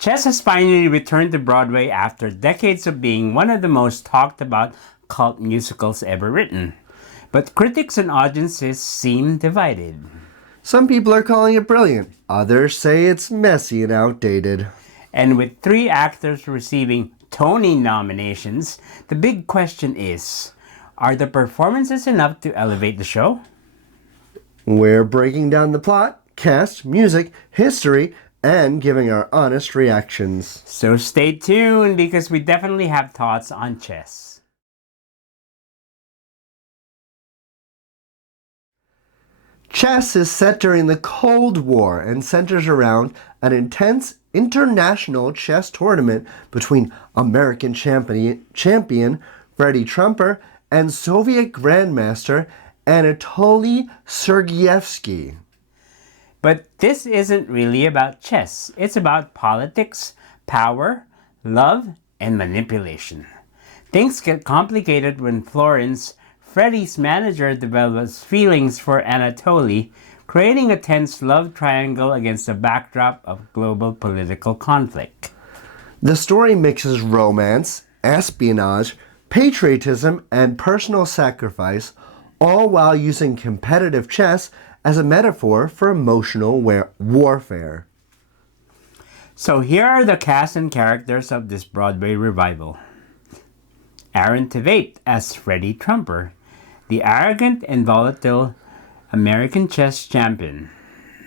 Chess has finally returned to Broadway after decades of being one of the most talked about cult musicals ever written. But critics and audiences seem divided. Some people are calling it brilliant. Others say it's messy and outdated. And with 3 actors receiving Tony nominations, the big question is, are the performances enough to elevate the show? We're breaking down the plot, cast, music, history, and giving our honest reactions. So stay tuned because we definitely have thoughts on chess. Chess is set during the Cold War and centers around an intense international chess tournament between American champion Freddie Trumper and Soviet Grandmaster Anatoly Sergeyevsky. But this isn't really about chess. It's about politics, power, love, and manipulation. Things get complicated when Florence, Freddie's manager, develops feelings for Anatoly, creating a tense love triangle against a backdrop of global political conflict. The story mixes romance, espionage, patriotism, and personal sacrifice, all while using competitive chess as a metaphor for emotional warfare. So here are the cast and characters of this Broadway revival. Aaron Tveit as Freddie Trumper, the arrogant and volatile American chess champion.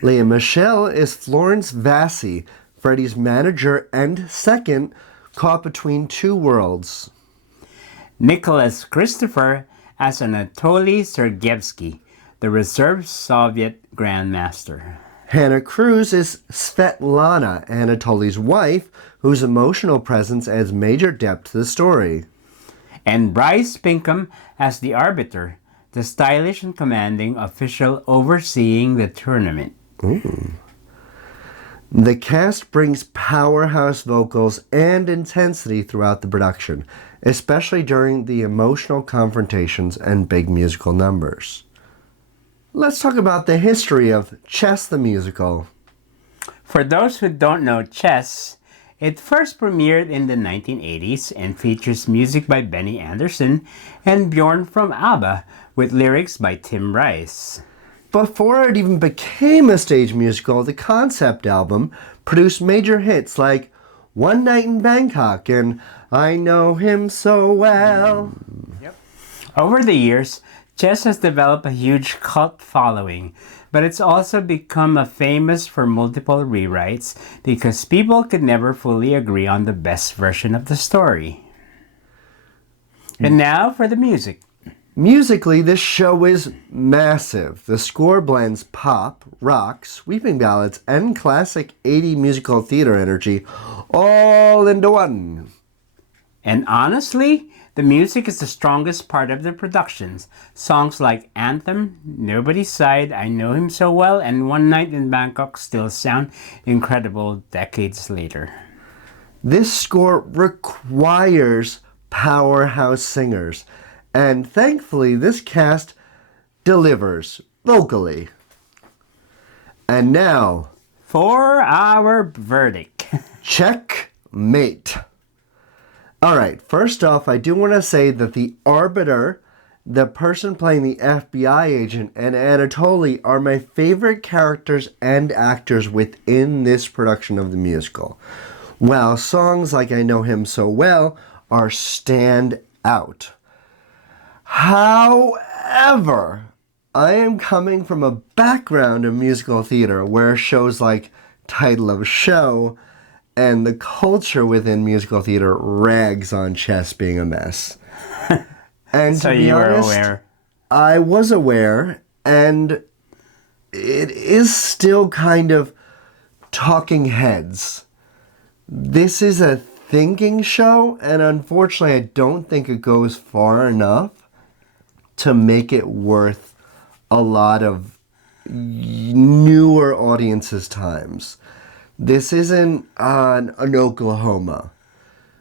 Lea Michele is Florence Vassie, Freddie's manager and second, caught between two worlds. Nicholas Christopher as Anatoly Sergeyevsky, the reserve Soviet Grandmaster. Hannah Cruz is Svetlana, Anatoly's wife, whose emotional presence adds major depth to the story. And Bryce Pinkham as the arbiter, the stylish and commanding official overseeing the tournament. Ooh. The cast brings powerhouse vocals and intensity throughout the production, especially during the emotional confrontations and big musical numbers. Let's talk about the history of Chess the Musical. For those who don't know chess, it first premiered in the 1980s and features music by Benny Andersson and Bjorn from ABBA with lyrics by Tim Rice. Before it even became a stage musical, the concept album produced major hits like One Night in Bangkok and I Know Him So Well. Yep. Over the years, chess has developed a huge cult following, but it's also become famous for multiple rewrites because people could never fully agree on the best version of the story. And now for the music. Musically, this show is massive. The score blends pop, rock, sweeping ballads, and classic 80s musical theater energy all into one. And honestly, the music is the strongest part of the productions. Songs like Anthem, Nobody's Side, I Know Him So Well, and One Night in Bangkok still sound incredible decades later. This score requires powerhouse singers, and thankfully this cast delivers vocally. And now, for our verdict. Checkmate. All right, first off, I do want to say that the arbiter, the person playing the FBI agent, and Anatoly are my favorite characters and actors within this production of the musical. While songs like I Know Him So Well are stand out. However, I am coming from a background in musical theater where shows like Title of Show and the culture within musical theater rags on chess being a mess. And So to be you were honest, aware. I was aware, and it is still kind of talking heads. This is a thinking show, and unfortunately I don't think it goes far enough to make it worth a lot of newer audiences' times. This isn't an Oklahoma.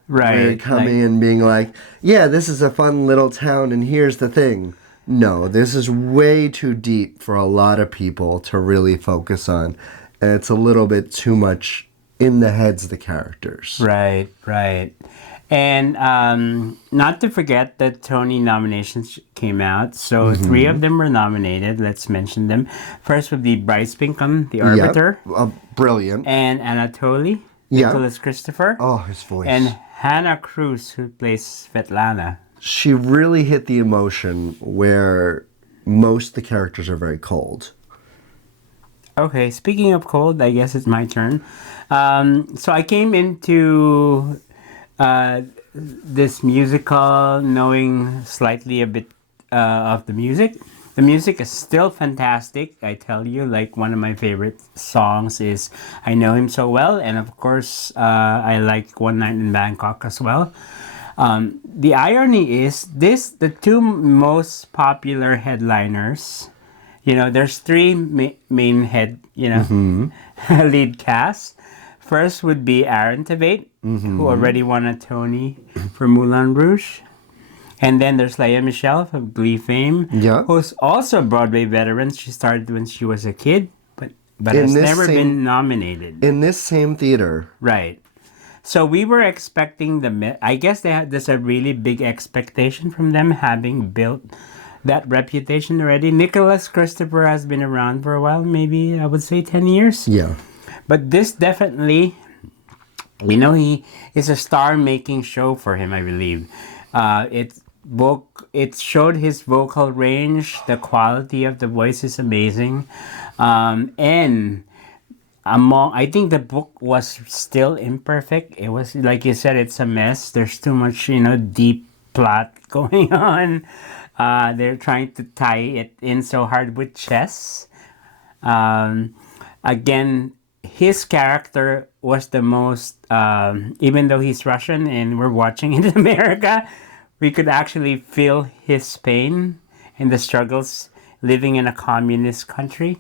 Right. Where you come in being like, yeah, this is a fun little town and here's the thing. No, this is way too deep for a lot of people to really focus on. And it's a little bit too much in the heads of the characters. Right, right. And not to forget that Tony nominations came out. So three of them were nominated. Let's mention them. First would be Bryce Pinkham, The Arbiter. Brilliant. And Anatoly, Yeah. Nicholas Christopher. Oh, his voice. And Hannah Cruz, who plays Svetlana. She really hit the emotion where most of the characters are very cold. Okay, speaking of cold, I guess it's my turn. So I came into this musical knowing slightly a bit of the music. The music is still fantastic, I tell you. Like, one of my favorite songs is I Know Him So Well. And of course, I like One Night in Bangkok as well. The irony is the two most popular headliners, there's three main lead cast. First would be Aaron Tveit, who already won a Tony for Moulin Rouge. And then there's Lea Michele from Glee fame, who's also a Broadway veteran. She started when she was a kid, but has never been nominated. In this same theater. Right. So we were expecting I guess there's a really big expectation from them, having built that reputation already. Nicholas Christopher has been around for a while, maybe I would say 10 years. Yeah. But this definitely, he is a star-making show for him, I believe. It showed his vocal range. The quality of the voice is amazing. And I think the book was still imperfect. It was, like you said, it's a mess. There's too much, deep plot going on. They're trying to tie it in so hard with chess. Again, his character was the most, even though he's Russian and we're watching it in America, we could actually feel his pain and the struggles living in a communist country.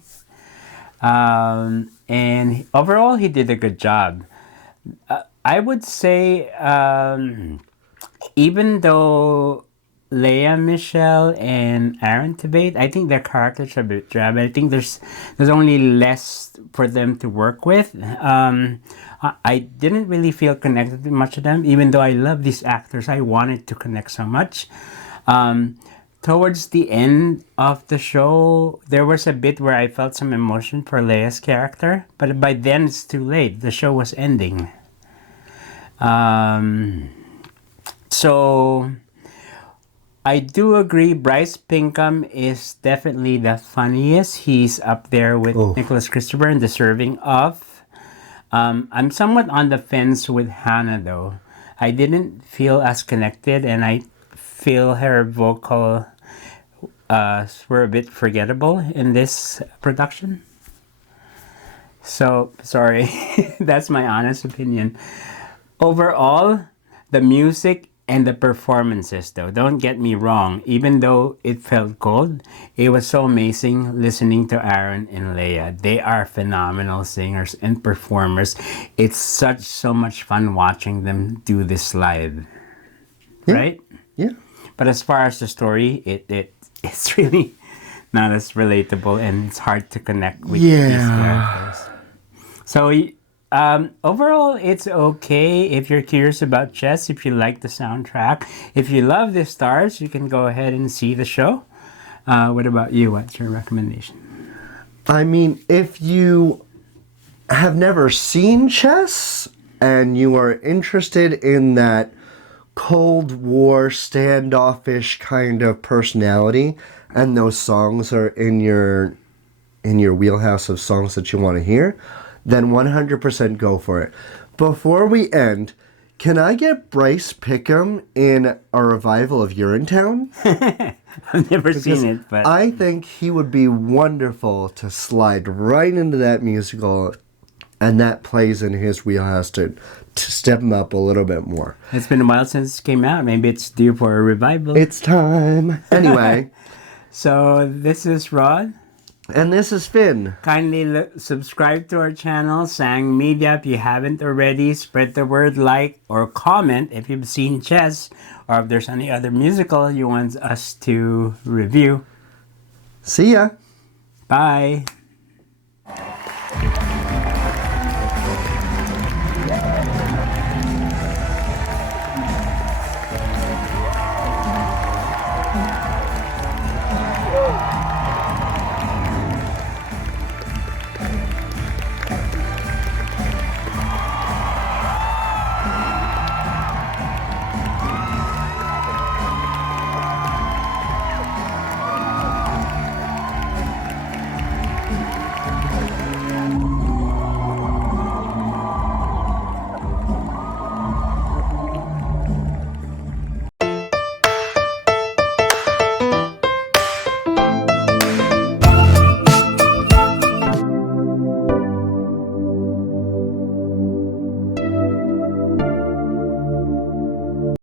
And overall, he did a good job. I would say, even though Lea Michele and Aaron Tveit, I think their characters are a bit drab. I think there's only less for them to work with. I didn't really feel connected to much of them, even though I love these actors. I wanted to connect so much. Towards the end of the show, there was a bit where I felt some emotion for Lea's character, but by then it's too late. The show was ending. So I do agree, Bryce Pinkham is definitely the funniest. He's up there with Nicholas Christopher and deserving of. I'm somewhat on the fence with Hannah, though. I didn't feel as connected, and I feel her vocal were a bit forgettable in this production. So, sorry. That's my honest opinion. Overall, the music and the performances, though, don't get me wrong, even though it felt cold, it was so amazing listening to Aaron and Lea. They are phenomenal singers and performers. It's so much fun watching them do this live. Yeah. Right? Yeah. But as far as the story, it's really not as relatable, and it's hard to connect with these characters. So, overall, it's okay if you're curious about chess, if you like the soundtrack. If you love the stars, you can go ahead and see the show. What about you? What's your recommendation? I mean, if you have never seen chess and you are interested in that Cold War standoffish kind of personality, and those songs are in your wheelhouse of songs that you want to hear, then 100% go for it. Before we end, can I get Bryce Pinkham in a revival of Urinetown? I've never seen it, but I think he would be wonderful to slide right into that musical, and that plays in his wheelhouse to step him up a little bit more. It's been a while since it came out. Maybe it's due for a revival. It's time. Anyway. So this is Rod. And this is Fynn. Kindly subscribe to our channel, SangeMedia, if you haven't already. Spread the word, like, or comment if you've seen chess, or if there's any other musical you want us to review. See ya. Bye.